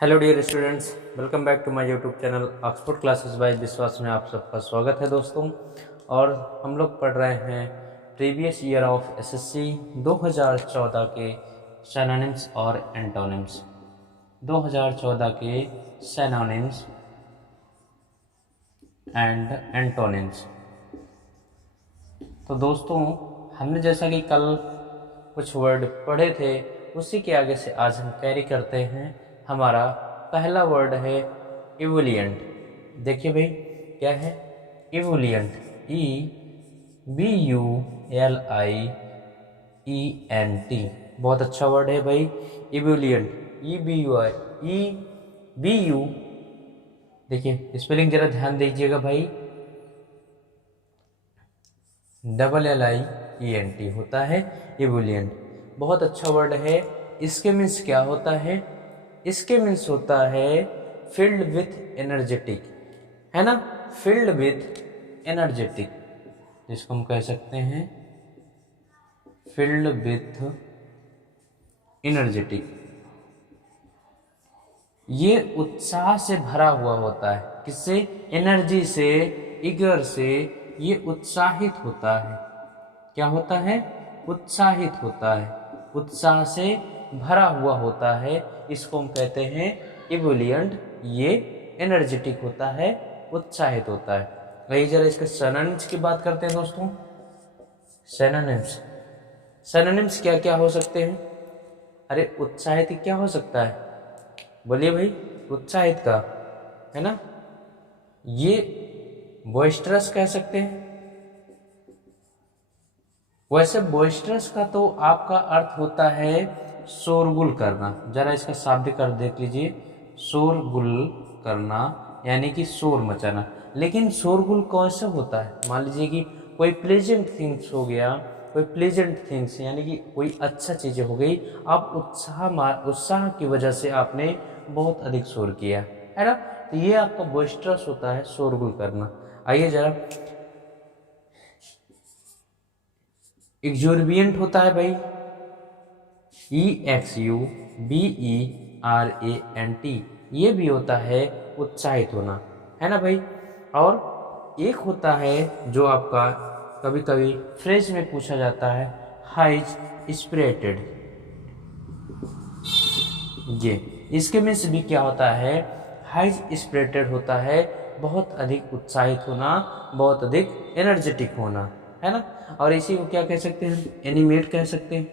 Hello dear students, welcome back to my YouTube channel Oxford classes by Vishwas में आप सबका स्वागत है दोस्तों। और हम लोग पढ़ रहे हैं प्रीवियस ईयर ऑफ एसएससी 2014 के सिनोनिम्स और एंटोनिम्स। 2014 के सिनोनिम्स एंड एंटोनिम्स। तो दोस्तों, हमने जैसा कि कल कुछ वर्ड पढ़े थे, उसी के आगे से आज हम कैरी करते हैं। हमारा पहला वर्ड है इवोलिएंट। देखिए भाई, क्या है इवोलिएंट? EVULIENT। बहुत अच्छा वर्ड है भाई, इवोलिएंट। EBU। देखिए स्पेलिंग जरा ध्यान दीजिएगा भाई, LLIENT होता है इवोलिएंट। बहुत अच्छा वर्ड है। इसके मीन्स क्या होता है? इसके मीन्स होता है फिल्ड विथ एनर्जेटिक, है ना। फिल्ड विथ एनर्जेटिक, जिसको हम कह सकते हैं फिल्ड विथ एनर्जेटिक। ये उत्साह से भरा हुआ होता है। किससे? एनर्जी से, इगर से। ये उत्साहित होता है। क्या होता है? उत्साहित होता है, उत्साह से भरा हुआ होता है। इसको हम कहते हैं इवोलिएंट। ये एनर्जेटिक होता है, उत्साहित होता है। वही जरा इसके सिनोनिम्स की बात करते हैं दोस्तों। सिनोनिम्स, सिनोनिम्स क्या क्या हो सकते हैं? अरे उत्साहित क्या हो सकता है? बोलिए भाई, उत्साहित का, है ना। ये बॉइस्टरस कह सकते हैं। वैसे बॉइस्टरस का तो आपका अर्थ होता है शोरगुल करना। जरा इसका शाब्दिक अर्थ देख लीजिए, शोरगुल करना यानी कि शोर मचाना। लेकिन शोरगुल कैसे होता है? मान लीजिए कि कोई प्लेजेंट थिंग्स हो गया, कोई प्लेजेंट थिंग्स यानी कि कोई अच्छा चीज़ें हो गई, आप उत्साह की वजह से आपने बहुत अधिक शोर किया, है ना। तो ये आपका बॉइस्टरस होता है, शोरगुल करना। आइए जरा, एक्सोर्बिएंट होता है भाई, EXUBERANT। ये भी होता है उत्साहित होना, है ना भाई। और एक होता है जो आपका कभी कभी फ्रेज में पूछा जाता है, हाइज स्पिरिटेड। ये इसके मीन्स भी क्या होता है? हाइज स्पिरिटेड होता है, बहुत अधिक उत्साहित होना, बहुत अधिक एनर्जेटिक होना, है ना। और इसी को क्या कह सकते हैं? एनिमेट कह सकते हैं,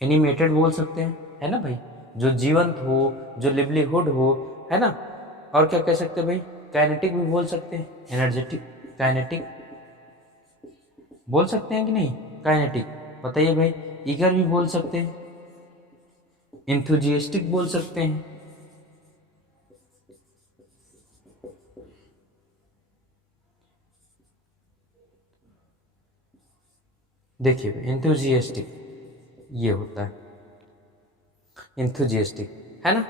एनिमेटेड बोल सकते हैं, है ना भाई। जो जीवंत हो, जो लिवलीहुड हो, है ना। और क्या कह सकते हैं भाई? काइनेटिक भी बोल सकते हैं, एनर्जेटिक, काइनेटिक बोल सकते हैं कि नहीं? काइनेटिक बताइए भाई। ईगर भी बोल सकते हैं, इंथुजियास्टिक बोल सकते हैं। देखिए इंथुजियास्टिक ये होता है, इंथुजियास्टिक, है ना।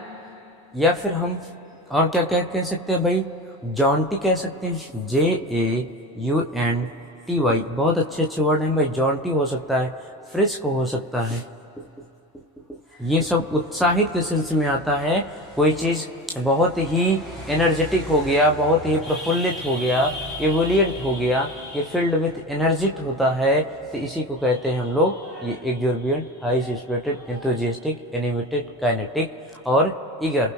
या फिर हम और क्या क्या कह सकते हैं भाई? जॉन्टी कह सकते हैं, JAUNTY। बहुत अच्छे अच्छे वर्ड हैं भाई। जॉन्टी हो सकता है, फ्रिस्क हो सकता है। ये सब उत्साहित के सेंस में आता है। कोई चीज़ बहुत ही एनर्जेटिक हो गया, बहुत ही प्रफुल्लित हो गया, एवोलिएंट हो गया, ये फील्ड विथ एनर्जिट होता है, तो इसी को कहते हैं हम लोग ये exorbitant, high spirited, enthusiastic, animated, kinetic और ईगर।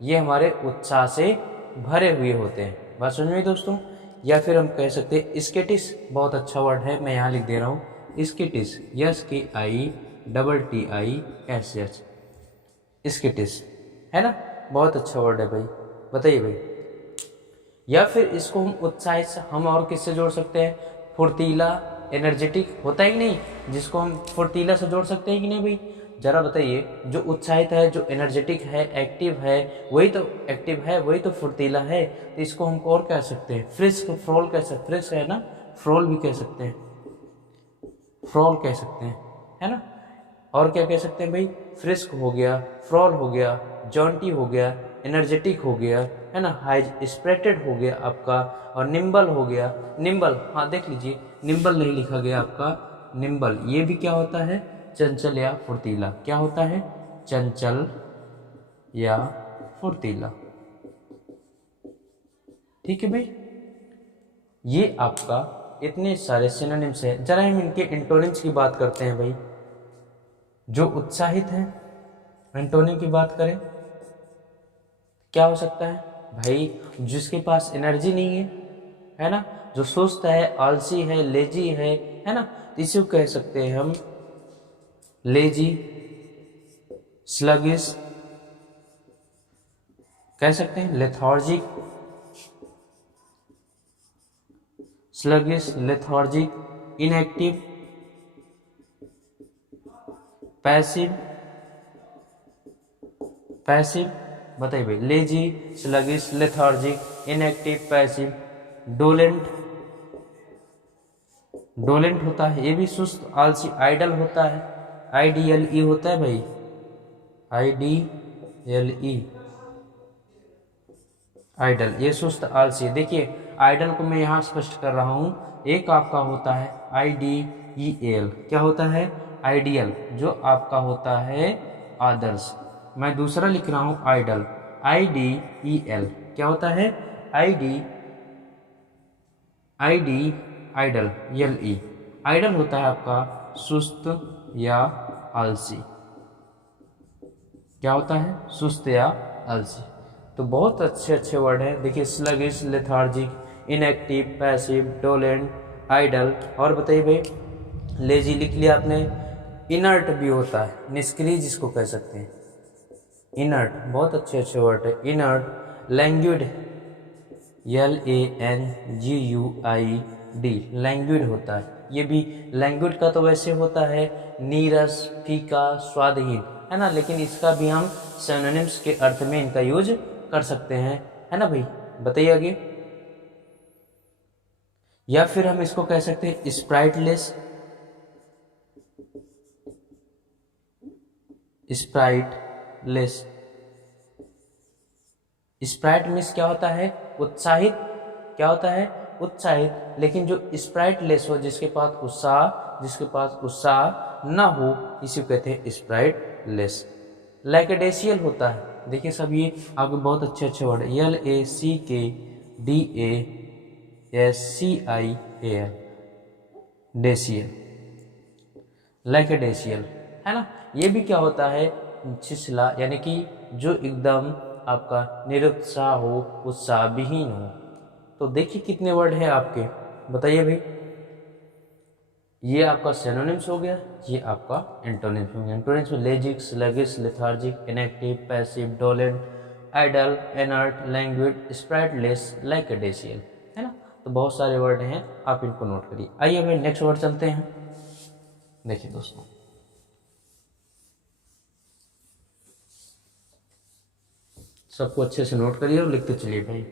ये हमारे उत्साह से भरे हुए होते हैं। बात समझ में दोस्तों। या फिर हम कह सकते हैं स्केटिस। बहुत अच्छा वर्ड है, मैं यहाँ लिख दे रहा हूँ, स्केटिस, SKITTISH, स्केटिस, है ना। बहुत अच्छा वर्ड है भाई, बताइए भाई। या फिर इसको हम उत्साहित से हम और किससे जोड़ सकते हैं? फुर्तीला, एनर्जेटिक होता है कि नहीं, जिसको हम फुर्तीला से जोड़ सकते हैं कि नहीं भाई? जरा बताइए, जो उत्साहित है, जो एनर्जेटिक है, एक्टिव है, वही तो एक्टिव है, वही तो फुर्तीला है। तो इसको हम और कह सकते हैं फ्रिस्क, फ्रोल कह सकते, फ्रिस्क है ना, फ्रोल भी कह सकते हैं, फ्रोल कह सकते हैं, है ना। और क्या कह सकते हैं भाई? फ्रिस्क हो गया, फ्रोल हो गया, जॉन्टी हो गया, एनर्जेटिक हो गया, है ना, हाई स्पिरिटेड हो गया आपका, और निम्बल हो गया। निम्बल, हाँ देख लीजिए, निम्बल नहीं लिखा गया आपका, निम्बल ये भी क्या होता है? चंचल या फुर्तीला। क्या होता है? चंचल या फुर्तीला। ठीक है भाई, ये आपका इतने सारे सिनोनिम्स हैं। जरा हम इनके एंटोनिम्स की बात करते हैं भाई। जो उत्साहित है, एंटोनिम की बात करें क्या हो सकता है भाई? जिसके पास एनर्जी नहीं है ना, जो सुस्त है, आलसी है, लेजी है ना, तो इसे कह सकते हैं हम लेजी, स्लगिश, कह सकते हैं lethargic, sluggish, lethargic, inactive, passive, passive, बताइए भाई। Lazy, sluggish, lethargic, inactive, passive, dolent, dolent होता है ये भी सुस्त, आलसी, आइडल होता है, IDLE होता है भाई, IDLE, आइडल, ये सुस्त, आलसी। देखिए आइडल को मैं यहाँ स्पष्ट कर रहा हूँ। एक आपका होता है IDEL, क्या होता है? आइडियल, जो आपका होता है आदर्श। मैं दूसरा लिख रहा हूँ आइडल, IDEL, क्या होता है? ID आइडल, LE, आइडल होता है आपका सुस्त या आलसी। क्या होता है? सुस्त या आलसी। तो बहुत अच्छे अच्छे वर्ड हैं। देखिए sluggish, lethargic, inactive, passive, dolent, idle, और बताइए भाई लेजी लिख लिया आपने। इनर्ट भी होता है, निष्क्रिय जिसको कह सकते हैं, इनर्ट, बहुत अच्छे अच्छे वर्ड है। इनर्ट, लैंग्विड, LANGUID, लैंग्विड होता है। ये भी लैंग्विड का तो वैसे होता है नीरस, फीका, स्वादहीन, है ना, लेकिन इसका भी हम सिनोनिम्स के अर्थ में इनका यूज कर सकते हैं, है ना भाई। बताइए आगे। या फिर हम इसको कह सकते हैं स्प्राइटलेस, स्प्राइटलेस, स्प्राइट मीन्स क्या होता है? उत्साहित, क्या होता है? उत्साहित। लेकिन जो स्प्राइटलेस हो, जिसके पास उत्साह ना हो, इसी को कहते हैं स्प्राइटलेस। लैकेडेसियल होता है, देखिए सब ये आपके बहुत अच्छे अच्छे वर्ड है। LACKDASCIAL, डेसियल, लैकेडेसियल, है ना। ये भी क्या होता है? छिछला, यानी कि जो एकदम आपका निरुत्साह हो, उत्साह विहीन हो। तो देखिए कितने वर्ड हैं आपके, बताइए भाई। ये आपका सिनोनिम्स हो गया, ये आपका एंटोनिम्स हो गया। एंटोनिम्स में लेजिक, sluggish, lethargic, inactive, passive, dolent, idle, inert, languid, spiritless, lackadaisical, है ना। तो बहुत सारे वर्ड हैं, आप इनको नोट करिए। आइए भाई नेक्स्ट वर्ड चलते हैं। देखिए दोस्तों, सबको अच्छे से नोट करिए और लिखते चलिए भाई।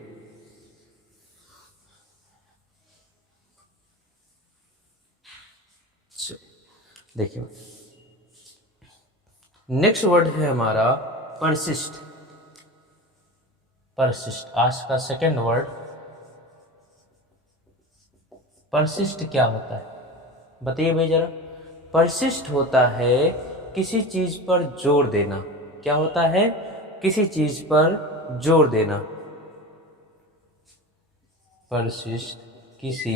देखिए नेक्स्ट वर्ड है हमारा परसिस्ट। परसिस्ट आज का सेकंड वर्ड। परसिस्ट क्या होता है बताइए भाई जरा। परसिस्ट होता है किसी चीज पर जोर देना। क्या होता है? किसी चीज पर जोर देना। परसिस्ट किसी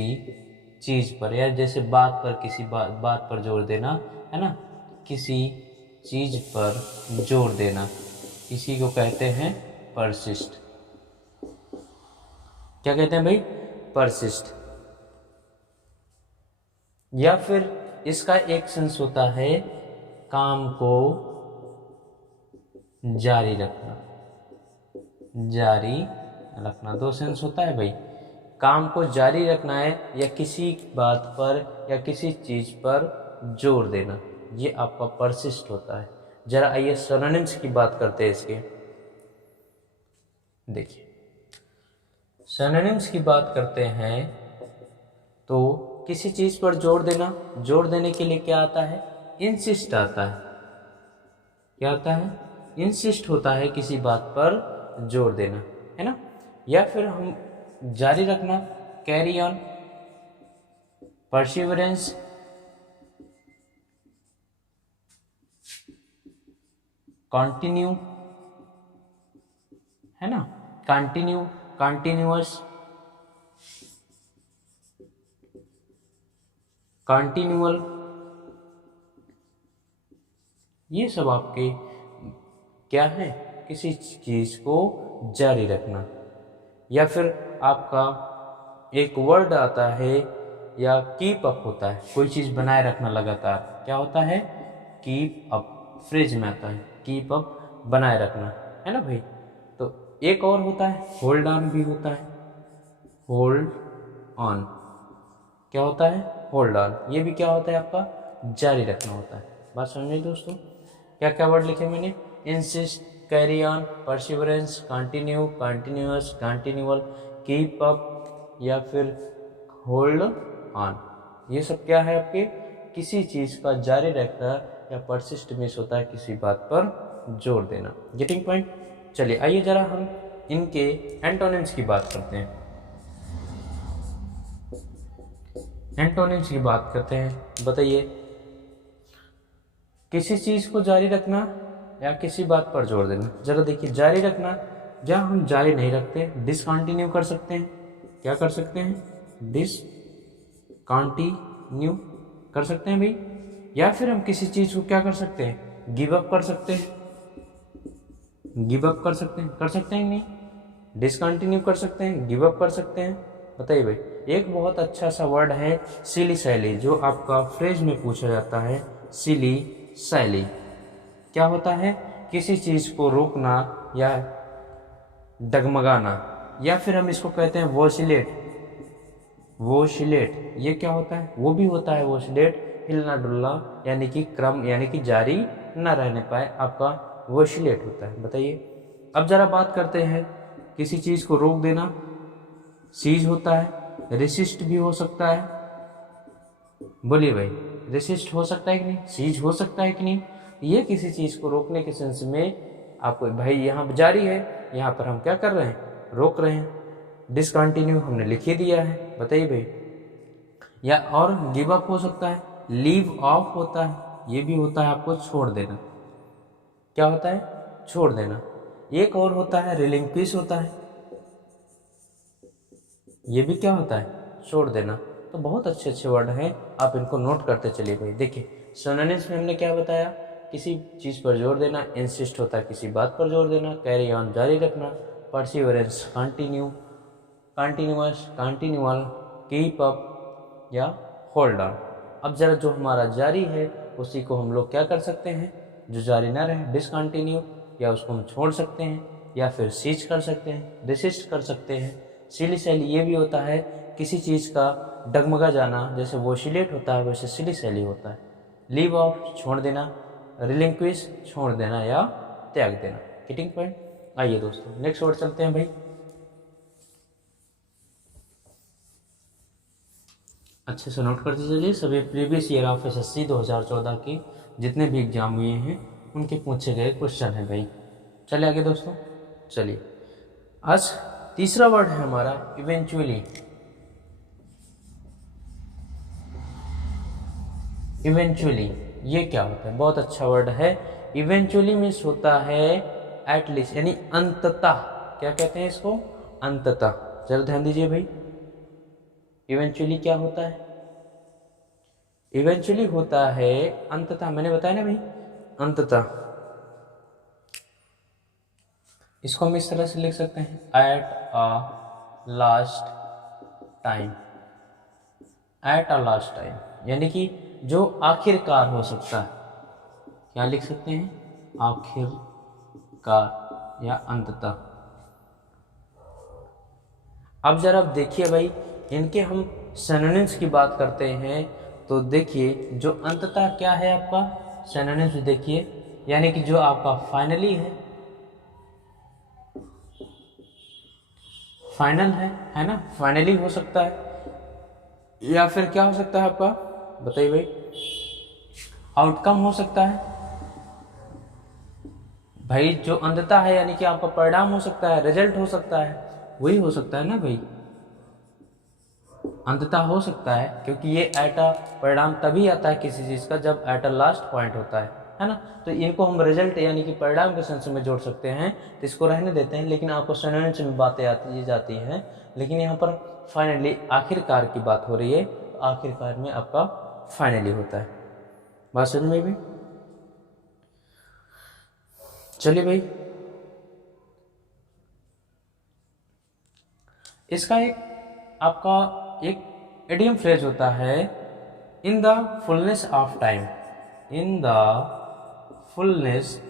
चीज पर, या जैसे बात पर, किसी बात पर जोर देना, है ना। किसी चीज पर जोर देना, इसी को कहते हैं परसिस्ट। क्या कहते हैं भाई? परसिस्ट। या फिर इसका एक सेंस होता है काम को जारी रखना। जारी रखना दो सेंस होता है भाई। काम को जारी रखना है, या किसी बात पर या किसी चीज पर जोर देना, ये आपका परसिस्ट होता है। जरा आइए सिनोनिम्स की बात करते हैं इसके। देखिए सिनोनिम्स की बात करते हैं तो किसी चीज पर जोर देना, जोर देने के लिए क्या आता है? इंसिस्ट आता है। क्या आता है? इंसिस्ट होता है किसी बात पर जोर देना, है ना। या फिर हम जारी रखना, कैरी ऑन, परसिवरेंस, कंटिन्यू, है ना, कंटिन्यू, कंटिन्यूअस, कंटिन्यूअल, ये सब आपके क्या है, किसी चीज को जारी रखना। या फिर आपका एक वर्ड आता है या कीप अप होता है, कोई चीज बनाए रखना लगातार, क्या होता है, कीप अप, फ्रेज में आता है कीप अप, बनाए रखना, है ना भाई। तो एक और होता है होल्ड ऑन भी होता है, होल्ड ऑन, क्या होता है, होल्ड ऑन, ये भी क्या होता है आपका, जारी रखना होता है। बात समझे दोस्तों, क्या क्या वर्ड लिखे मैंने, insist, carry on, perseverance, continue, continuous, continual, keep up या फिर होल्ड ऑन, ये सब क्या है आपके, किसी चीज का जारी रखना या परसिस्ट मीन्स होता है किसी बात पर जोर देना। Getting point. चलिए आइए जरा हम इनके एंटोनिम्स की बात करते हैं। एंटोनिम्स की बात करते हैं, बताइए, किसी चीज को जारी रखना या किसी बात पर जोर देना। जरा देखिए, जारी रखना, जहाँ हम जारी नहीं रखते, डिसकंटिन्यू कर सकते हैं, क्या कर सकते हैं, डिसकंटिन्यू कर सकते हैं भाई। या फिर हम किसी चीज को क्या कर सकते हैं, गिव अप कर सकते हैं, गिव अप कर सकते हैं नहीं, डिसकंटिन्यू कर सकते हैं, गिव अप कर सकते हैं। बताइए भाई, एक बहुत अच्छा सा वर्ड है सिली सैली, जो आपका फ्रेज में पूछा जाता है, सिली सैली क्या होता है, किसी चीज को रोकना या डगमगाना, या फिर हम इसको कहते हैं वोसिलेट, वोसिलेट, ये क्या होता है, वो भी होता है वोसिलेट, हिलना डुलना, यानी कि क्रम, यानी कि जारी ना रहने पाए, आपका वोसिलेट होता है। बताइए, अब जरा बात करते हैं किसी चीज को रोक देना, सीज होता है, रेसिस्ट भी हो सकता है, बोलिए भाई, रेसिस्ट हो सकता है कि नहीं, सीज हो सकता है कि नहीं, ये किसी चीज को रोकने के सेंस में आपको, भाई यहाँ जारी है, यहाँ पर हम क्या कर रहे हैं, रोक रहे हैं। डिसकंटिन्यू हमने लिख ही दिया है, बताइए भाई। या और गिव अप हो सकता है, लीव ऑफ होता है, ये भी होता है आपको छोड़ देना, क्या होता है, छोड़ देना। एक और होता है रिलिंक्विश होता है, ये भी क्या होता है, छोड़ देना। तो बहुत अच्छे अच्छे वर्ड हैं, आप इनको नोट करते चलिए भाई। देखिए सिनोनिम्स में हमने क्या बताया, किसी चीज़ पर जोर देना, इंसिस्ट होता है किसी बात पर जोर देना, कैरी ऑन जारी रखना, perseverance continue, continuous, continual, keep up या होल्ड ऑन। अब जरा जो हमारा जारी है उसी को हम लोग क्या कर सकते हैं, जो जारी ना रहे, डिसकंटिन्यू, या उसको हम छोड़ सकते हैं, या फिर सीज कर सकते हैं, रेसिस्ट कर सकते हैं। सिली सैली ये भी होता है किसी चीज़ का डगमगा जाना, जैसे वोसिलेट होता है वैसे सिली सैली होता है। लीव ऑफ छोड़ देना, रिलिंक्विश छोड़ देना या त्याग देना। Getting point. आइए दोस्तों नेक्स्ट वर्ड चलते हैं भाई। अच्छे से नोट करते चलिए, सभी प्रीवियस ईयर ऑफ एसएससी 2014 के जितने भी एग्जाम हुए हैं उनके पूछे गए क्वेश्चन है भाई। चलिए आगे दोस्तों, चलिए आज तीसरा वर्ड है हमारा इवेंचुअली। इवेंचुअली ये क्या होता है, बहुत अच्छा वर्ड है। इवेंचुअली मीन्स होता है एटलीस्ट, यानी अंततः, क्या कहते हैं इसको, अंततः। जरा ध्यान दीजिए भाई, इवेंचुअली क्या होता है, इवेंचुअली होता है अंततः, मैंने बताया ना भाई, अंततः। इसको हम इस तरह से लिख सकते हैं, at a last time, at a last time, यानी कि जो आखिरकार हो सकता है, क्या लिख सकते हैं, आखिरकार या अंततः। अब जरा देखिए भाई, इनके हम सिनोनिम्स की बात करते हैं, तो देखिए जो अंततः क्या है आपका, सिनोनिम्स देखिए, यानी कि जो आपका फाइनली है, फाइनल है ना, फाइनली हो सकता है, या फिर क्या हो सकता है आपका, बताइए भाई, आउटकम हो सकता है भाई। जो अंततः है यानी कि आपका परिणाम हो सकता है, रिजल्ट हो सकता है, वही हो सकता है ना भाई, अंततः हो सकता है, क्योंकि ये एट अ परिणाम तभी आता है किसी चीज का जब एट अ लास्ट पॉइंट होता है, है ना। तो इनको हम रिजल्ट यानी कि परिणाम के सेंस में जोड़ सकते हैं, तो इसको रहने देते हैं, लेकिन आपको सिनोनिम्स में बातें आती जाती हैं। लेकिन यहाँ पर फाइनली आखिरकार की बात हो रही है, तो आखिरकार में आपका फाइनली होता है। बात समझ में भी? चलिए भाई, इसका एक आपका एक इडियम फ्रेज होता है, in the fullness of time. In the fullness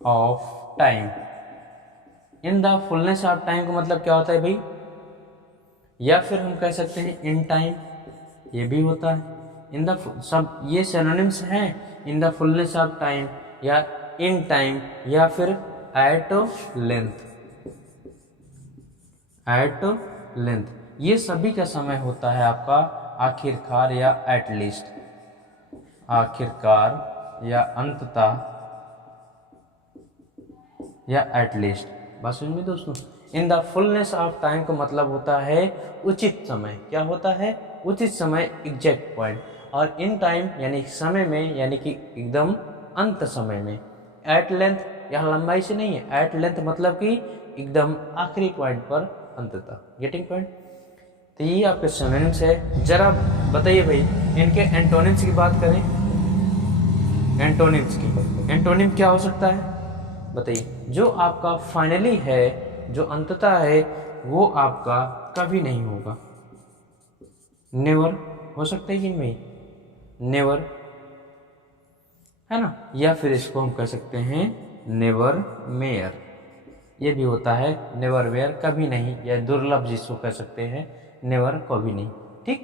of time. In the fullness of time का मतलब क्या होता है भाई? या फिर हम कह सकते हैं इन टाइम, ये भी होता है। इन द सब ये सिनोनिम्स हैं, in the fullness of time या इन टाइम या फिर एट लेंथ। एट लेंथ, ये सभी का समय होता है आपका आखिरकार या एट लीस्ट, आखिरकार या अंततः या एट लीस्ट। बात समझ में दोस्तों? In the fullness of time का मतलब होता है उचित समय। क्या होता है? उचित समय, एग्जैक्ट पॉइंट। और इन टाइम यानी समय में, यानी कि एकदम अंत समय में। एट लेंथ, यहाँ लंबाई से नहीं है, एट लेंथ मतलब कि एकदम आखिरी पॉइंट पर, अंततः। Getting point? तो ये आपके सिनोनिम्स है। जरा बताइए भाई, इनके एंटोनिम्स की बात करें। एंटोनिम्स की, एंटोनिम क्या हो सकता है बताइए? जो आपका फाइनली है, जो अंततः है, वो आपका कभी नहीं होगा। नेवर हो सकता है कि नहीं? नेवर, है ना। या फिर इसको हम कह सकते हैं नेवर मेयर, ये भी होता है। नेवर वेयर, कभी नहीं, या दुर्लभ जिसको कह सकते हैं, नेवर कभी नहीं। ठीक,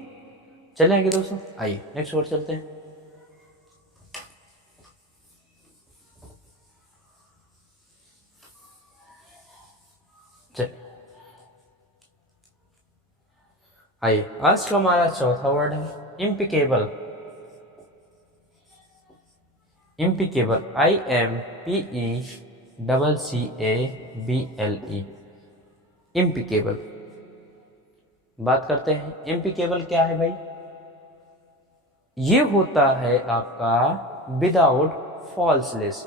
चले आगे दोस्तों, आइए नेक्स्ट वर्ड चलते हैं। चलिए आइए, आज का हमारा चौथा वर्ड है इम्पिकेबल। इम्पिकेबल, IMPECCABLE, इम्पिकेबल। बात करते हैं इम्पिकेबल क्या है भाई? ये होता है आपका विदाउट फॉल्सलेस,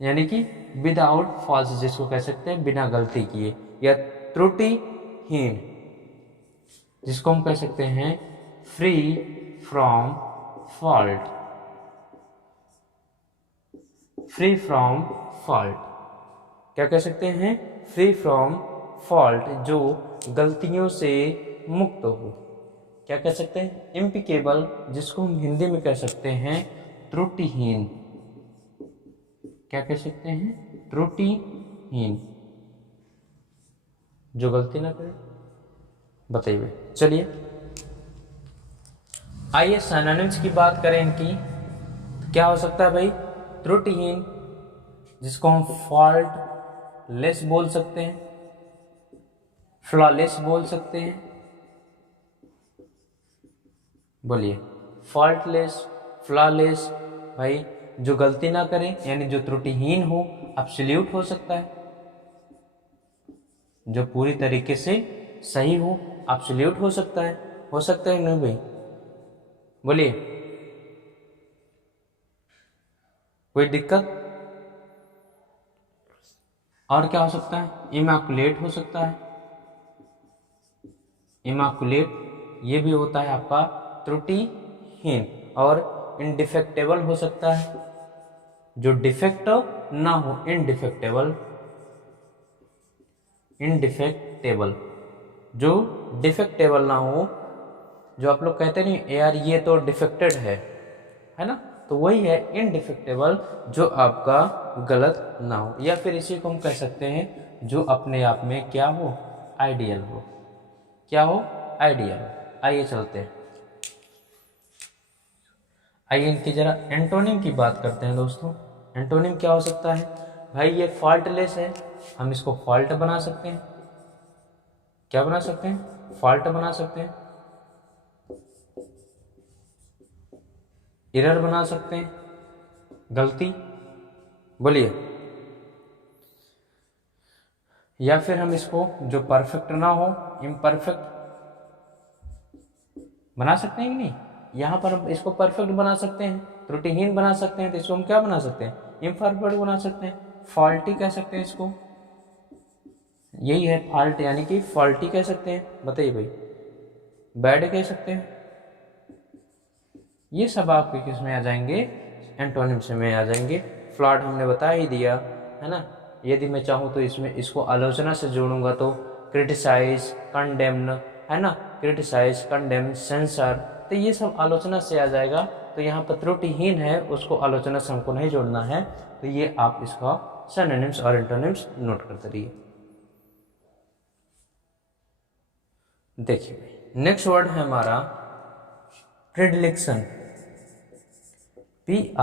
यानी कि विदाउट फॉल्स, जिसको कह सकते हैं बिना गलती किए, या त्रुटिहीन, जिसको हम कह सकते हैं free from fault. Free from fault, क्या कह सकते हैं? फ्री फ्रॉम फॉल्ट, जो गलतियों से मुक्त हो। क्या कह सकते हैं? इम्पिकेबल, जिसको हम हिंदी में कह सकते हैं त्रुटिहीन। क्या कह सकते हैं? त्रुटिहीन, जो गलती ना करे। बताइए, चलिए आइए सिनोनिम्स की बात करें इनकी। तो क्या हो सकता है भाई? त्रुटिहीन, जिसको हम फॉल्ट लेस बोल सकते हैं, फ्लॉलेस बोल सकते हैं। बोलिए, फॉल्टलेस, फ्लॉलेस, भाई जो गलती ना करे, यानी जो त्रुटिहीन हो। एब्सोल्यूट हो सकता है, जो पूरी तरीके से सही हो। एब्सोल्यूट हो सकता है, हो सकता है नहीं भाई? बोलिए, कोई दिक्कत? और क्या हो सकता है? इमैकुलेट हो सकता है। इमैकुलेट, ये भी होता है आपका त्रुटिहीन। और इनडिफेक्टेबल हो सकता है, जो डिफेक्ट ना हो, इनडिफेक्टेबल। इनडिफेक्टेबल, जो डिफेक्टेबल ना हो, जो आप लोग कहते नहीं यार ये तो डिफेक्टेड है ना, तो वही है इनडिफेक्टेबल, जो आपका गलत ना हो। या फिर इसी को हम कह सकते हैं जो अपने आप में क्या हो? आइडियल हो। क्या हो? आइडियल हो। आइए चलते हैं, आइए इनकी जरा एंटोनिम की बात करते हैं दोस्तों। एंटोनिम क्या हो सकता है भाई? ये फॉल्टलेस है, हम इसको फॉल्ट बना सकते हैं। क्या बना सकते हैं? फॉल्ट बना सकते हैं। एरर बना सकते हैं, गलती। बोलिए, या फिर हम इसको जो परफेक्ट ना हो, इम्परफेक्ट बना सकते हैं कि नहीं? यहाँ पर हम इसको परफेक्ट बना सकते हैं, त्रुटिहीन बना सकते हैं, तो इसको हम क्या बना सकते हैं, इम्परफेक्ट बना सकते हैं, फॉल्टी कह सकते हैं इसको, यही है फॉल्ट, यानी कि फॉल्टी कह सकते हैं। बताइए भाई, बैड कह सकते हैं। ये सब आपके किस में आ जाएंगे, एंटोनिम्स में आ जाएंगे। फ्लॉड हमने बता ही दिया है ना। यदि मैं चाहूँ तो इसमें इसको आलोचना से जोड़ूंगा तो क्रिटिसाइज, कंडेम्न, है ना, क्रिटिसाइज, कंडेम, सेंसर, तो ये सब आलोचना से आ जाएगा। तो यहाँ पर त्रुटिहीन है, उसको आलोचना से हमको नहीं जोड़ना है, तो ये आप इसका सिनोनिम्स और एंटोनिम्स नोट करते रहिए। देखिए नेक्स्ट वर्ड है हमारा प्रेडिलेक्शन, PREDILECTION।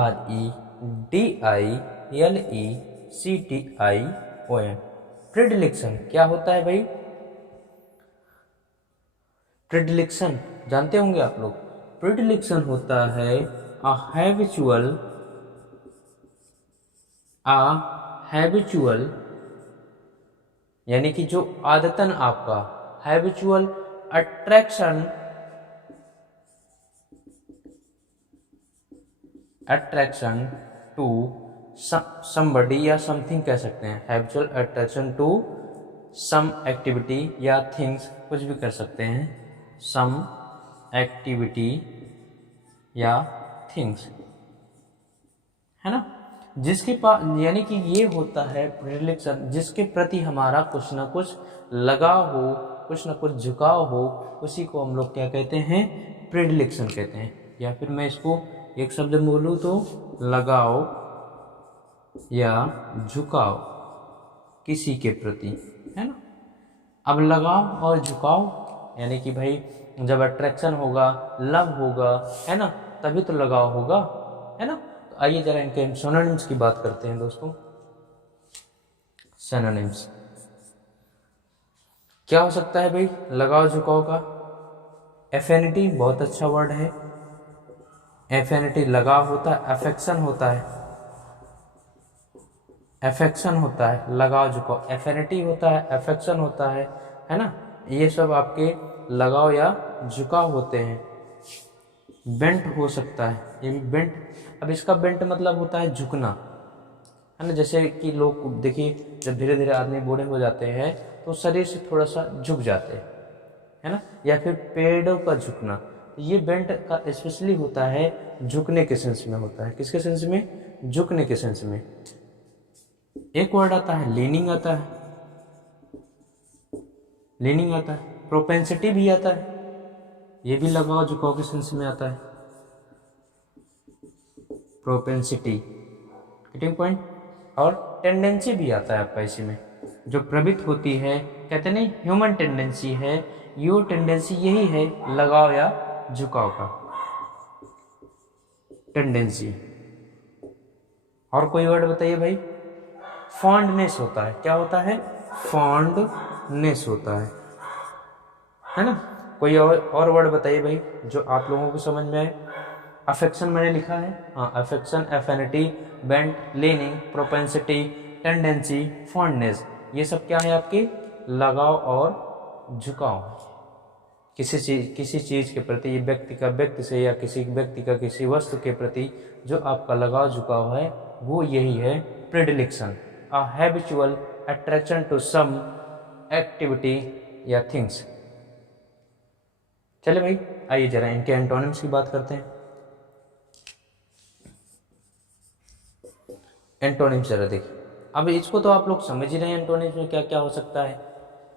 प्रेडिलेक्शन क्या होता है भाई? प्रेडिलेक्शन जानते होंगे आप लोग। प्रेडिलेक्शन होता है हैबिचुअल यानी कि जो आदतन आपका हैबिचुअल अट्रैक्शन टू समबडी या समथिंग कह सकते हैं। Habitual attraction to some activity या थिंग्स, कुछ भी कर सकते हैं, सम एक्टिविटी या थिंग्स, है ना, जिसके पास, यानी कि ये होता है प्रेडिलेक्शन, जिसके प्रति हमारा कुछ ना कुछ लगाव हो, कुछ ना कुछ झुकाव हो, उसी को हम लोग क्या कहते हैं, प्रेडिलेक्शन कहते हैं। या फिर मैं इसको एक शब्द में बोलूँ तो लगाव या झुकाव किसी के प्रति, है ना। अब लगाव और झुकाव यानी कि भाई जब अट्रैक्शन होगा, लव होगा, है ना, तभी तो लगाव होगा, है ना। तो आइए जरा इनके हम सिनोनिम्स की बात करते हैं दोस्तों। सिनोनिम्स क्या हो सकता है भाई लगाव झुकाव का? एफिनिटी बहुत अच्छा वर्ड है। एफिनिटी लगाव होता है, अफेक्शन होता है, अफेक्शन होता है, लगाव झुकाव, एफिनिटी होता है, अफेक्शन होता है ना। ये सब आपके लगाव या झुकाव होते हैं। बेंट हो सकता है, ये भी बेंट। अब इसका बेंट मतलब होता है झुकना, है ना। जैसे कि लोग देखिए जब धीरे धीरे आदमी बूढ़े हो जाते हैं तो शरीर से थोड़ा सा झुक जाते हैं, है ना। या फिर पेड़ों का झुकना, ये बेंट का स्पेशली होता है झुकने के सेंस में होता है। किसके सेंस में? झुकने के सेंस में। एक वर्ड आता है लीनिंग आता है, लीनिंग आता है, प्रोपेंसिटी भी आता है, ये भी लगाव झुकाव के सेंस में आता है। Propensity getting point. और टेंडेंसी भी आता है आपका इसी में, जो प्रवृत्ति होती है, कहते नहीं ह्यूमन टेंडेंसी है, ये टेंडेंसी यही है लगाव या झुकाव का टेंडेंसी। और कोई वर्ड बताइए भाई। फॉन्डनेस होता है, क्या होता है? फॉन्डनेस होता है ना। कोई और वर्ड बताइए भाई जो आप लोगों को समझ में आए। अफेक्शन मैंने लिखा है, हाँ, affection, affinity, bent, leaning, propensity, tendency, fondness, ये सब क्या है आपके? लगाव और झुकाव किसी चीज के प्रति, ये व्यक्ति का व्यक्ति से या किसी व्यक्ति का किसी वस्तु के प्रति जो आपका लगाव झुकाव है, वो यही है predilection, a habitual attraction to some activity या थिंग्स। चले भाई आइए जरा इनके एंटोनिम्स की बात करते हैं। एंटोनिम्स जरा देखिए। अब इसको तो आप लोग समझ ही रहे हैं एंटोनिम्स में क्या क्या हो सकता है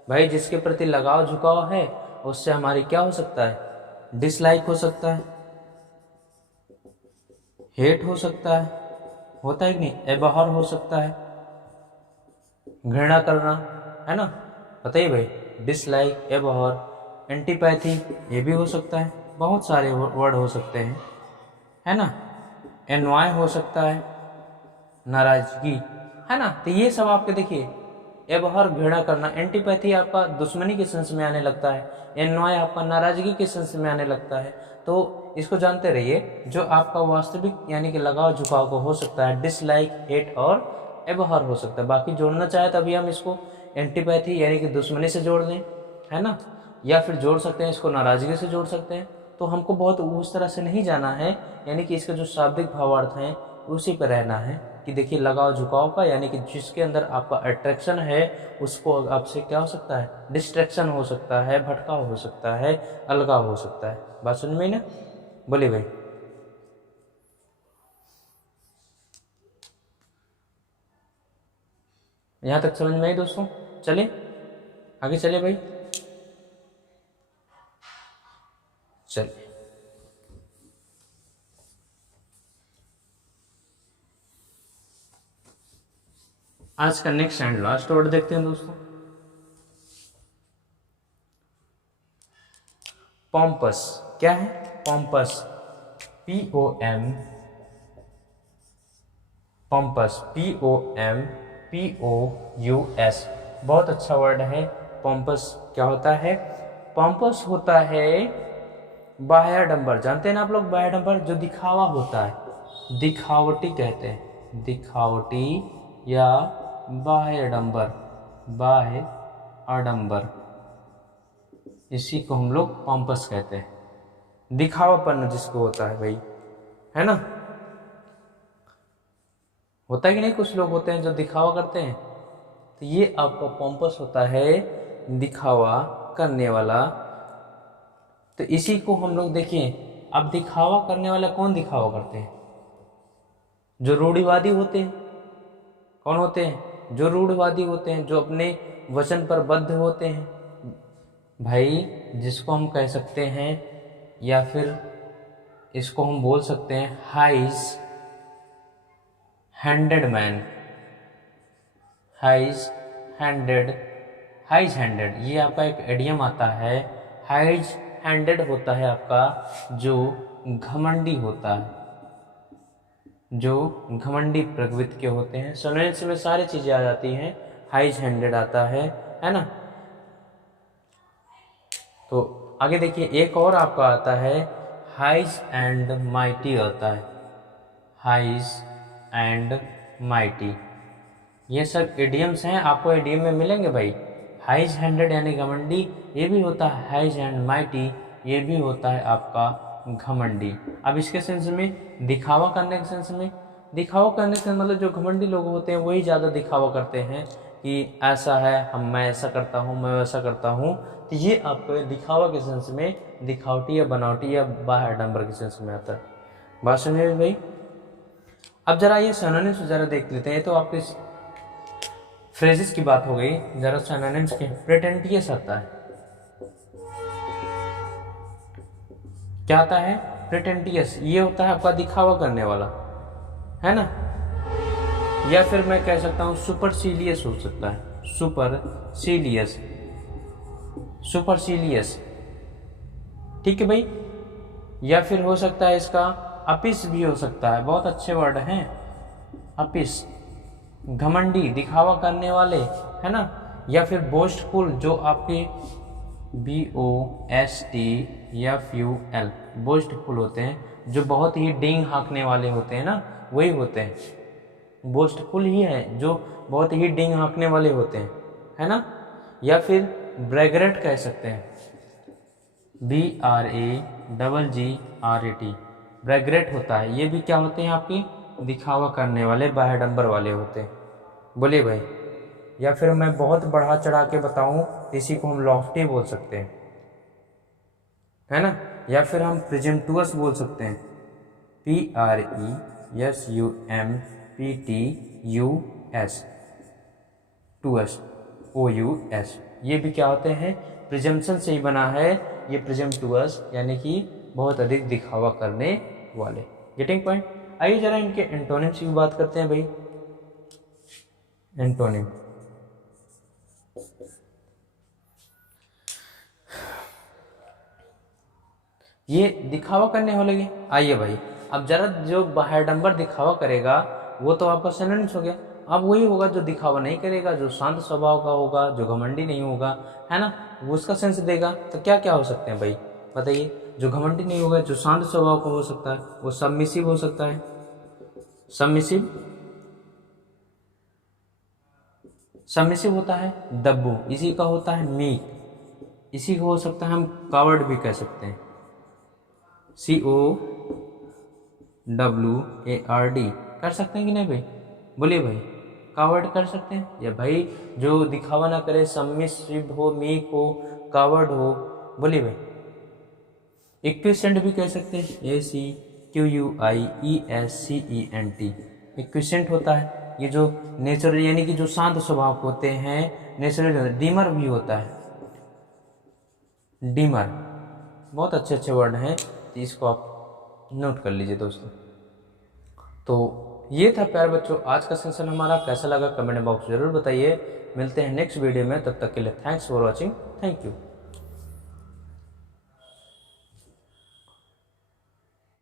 भाई। जिसके प्रति लगाव झुकाव है उससे हमारी क्या हो सकता है? डिसलाइक हो सकता है, हेट हो सकता है, होता है कि नहीं, एबहर हो सकता है, घृणा करना, है ना। बताइए भाई, डिसलाइक, एबहर, एंटीपैथी, ये भी हो सकता है। बहुत सारे वर्ड हो सकते हैं, है ना। एनवाय हो सकता है, नाराजगी, है ना। तो ये सब आपके देखिए, एबहर घृणा करना, एंटीपैथी आपका दुश्मनी के सेंस में आने लगता है, एनवाय आपका नाराजगी के सेंस में आने लगता है। तो इसको जानते रहिए, जो आपका वास्तविक यानी कि लगाव झुकाव को हो सकता है डिसलाइक, हेट और एबहर हो सकता है। बाकी जोड़ना चाहे तो अभी हम इसको एंटीपैथी यानी कि दुश्मनी से जोड़ दें, है ना, या फिर जोड़ सकते हैं इसको नाराजगी से जोड़ सकते हैं। तो हमको बहुत उस तरह से नहीं जाना है, यानी कि इसका जो शाब्दिक भावार्थ है उसी पर रहना है कि देखिए लगाव झुकाव का, यानी कि जिसके अंदर आपका अट्रैक्शन है उसको आपसे क्या हो सकता है, डिस्ट्रैक्शन हो सकता है, भटकाव हो सकता है, अलगाव हो सकता है। बात समझ में ना? बोलिए भाई। यहाँ तक समझ में आई दोस्तों? चलिए आगे चलिए भाई। चलिए आज का नेक्स्ट एंड लास्ट वर्ड देखते हैं दोस्तों। पॉम्पस। क्या है? Pompous, POM, pompous, POMPOUS। बहुत अच्छा वर्ड है पॉम्पस। क्या होता है? पॉम्पस होता है बाह्याडंबर। जानते हैं ना आप लोग बाह्याडंबर, जो दिखावा होता है, दिखावटी कहते हैं, दिखावटी या बाह्याडंबर, बाह्य आडंबर, इसी को हम लोग पॉम्पस कहते हैं। दिखावापन जिसको होता है भाई, है ना? होता है कि नहीं? कुछ लोग होते हैं जो दिखावा करते हैं, तो ये आपका पॉम्पस होता है दिखावा करने वाला। तो इसी को हम लोग देखिए, अब दिखावा करने वाला कौन दिखावा करते हैं? जो रूढ़िवादी होते हैं। कौन होते हैं? जो रूढ़िवादी होते हैं, जो अपने वचन पर बद्ध होते हैं भाई, जिसको हम कह सकते हैं, या फिर इसको हम बोल सकते हैं high handed man, high handed, high handed, ये आपका एक एडियम आता है। हाइज हैंडेड होता है आपका जो घमंडी होता है, जो घमंडी प्रकृति के होते हैं। सोनेंस में सारी चीजें आ जाती हैं, हाइज हैंडेड आता है ना? तो आगे देखिए, एक और आपका आता है हाइज एंड माइटी आता है, हाइज एंड माइटी। ये सब इडियम्स हैं, आपको इडियम में मिलेंगे भाई। हाइज हैंडेड यानी घमंडी, ये भी होता है हाइज एंड माइटी, ये भी होता है आपका घमंडी। अब इसके सेंस में, दिखावा करने के सेंस में, दिखावा करने से मतलब जो घमंडी लोग होते हैं वही ज़्यादा दिखावा करते हैं कि ऐसा है, मैं ऐसा करता हूँ, मैं वैसा करता हूँ। तो ये आपको दिखावा के सेंस में, दिखावटी या बनावटी या बाह्याडंबर के सेंस में आता है। बात समझिए भाई। अब जरा ये सिनोनिम्स जरा देख लेते हैं। तो आपके फ्रेजेस की बात हो गई, जरा सिनोनिम्स के। प्रेटेंटियस आता है, क्या आता है? प्रेटेंटियस। ये होता है आपका दिखावा करने वाला, है ना? या फिर मैं कह सकता हूँ सुपरसीलियस हो सकता है, सुपरसीलियस, सुपरसीलियस, ठीक है भाई। या फिर हो सकता है इसका अपिस भी हो सकता है, बहुत अच्छे वर्ड हैं अपिस, घमंडी, दिखावा करने वाले, है ना? या फिर बोस्टफुल, जो आपके BOSTFUL, बोस्टफुल होते हैं, जो बहुत ही डींग हाँकने वाले होते हैं ना, वही होते हैं। बोस्टफुल ही है जो बहुत ही डींग हाँकने वाले होते हैं, है ना? या फिर ब्रैगरेट कह सकते हैं, BRAGGRAT, ब्रैगरेट होता है। ये भी क्या होते हैं? आपकी दिखावा करने वाले, बाह्याडंबर वाले होते हैं। बोलिए भाई। या फिर मैं बहुत बढ़ा चढ़ा के बताऊं, इसी को हम लॉफ्टी बोल सकते हैं, है ना? या फिर हम प्रिजम्पटुअस बोल सकते हैं, PRESUMPTUS, टूअस, OUS। ये भी क्या होते हैं? प्रिजम्पशन से ही बना है ये प्रिजम्पटुअस, यानी कि बहुत अधिक दिखावा करने वाले। Getting point? आइए जरा इनके एंटोनिम्स की बात करते हैं भाई। एंटोनिम, ये दिखावा करने वाले। आइए भाई, अब जरा जो बाह्याडंबर दिखावा करेगा वो तो आपका सिनोनिम्स हो गया। अब वही होगा जो दिखावा नहीं करेगा, जो शांत स्वभाव का होगा, जो घमंडी नहीं होगा, है ना, वो उसका सेंस देगा। तो क्या क्या हो सकते हैं भाई, बताइए? जो घमंडी नहीं होगा, जो शांत स्वभाव का हो सकता है, वो सबमिसिव हो सकता है, सबमिसिव, सबमिसिव होता है दब्बू, इसी का होता है मीक, इसी को हो सकता है हम कावर्ड भी कह सकते हैं, COWARD कर सकते हैं कि नहीं भाई? बोलिए भाई, कावर्ड कर सकते हैं? या भाई जो दिखावा ना करे, सबमिसिव हो, मीक हो, कावर्ड हो, बोलिए भाई। इक्विसेंट भी कह सकते हैं, ACQUIESCENT इक्विसेंट होता है। ये जो नेचुरल यानी कि जो शांत स्वभाव होते हैं नेचुरल। डीमर भी होता है, डीमर। बहुत अच्छे अच्छे वर्ड हैं, इसको आप नोट कर लीजिए दोस्तों। तो ये था प्यारे बच्चों आज का सेशन हमारा। कैसा लगा कमेंट बॉक्स जरूर बताइए। मिलते हैं नेक्स्ट वीडियो में, तब तक के लिए thanks for watching. Thank you.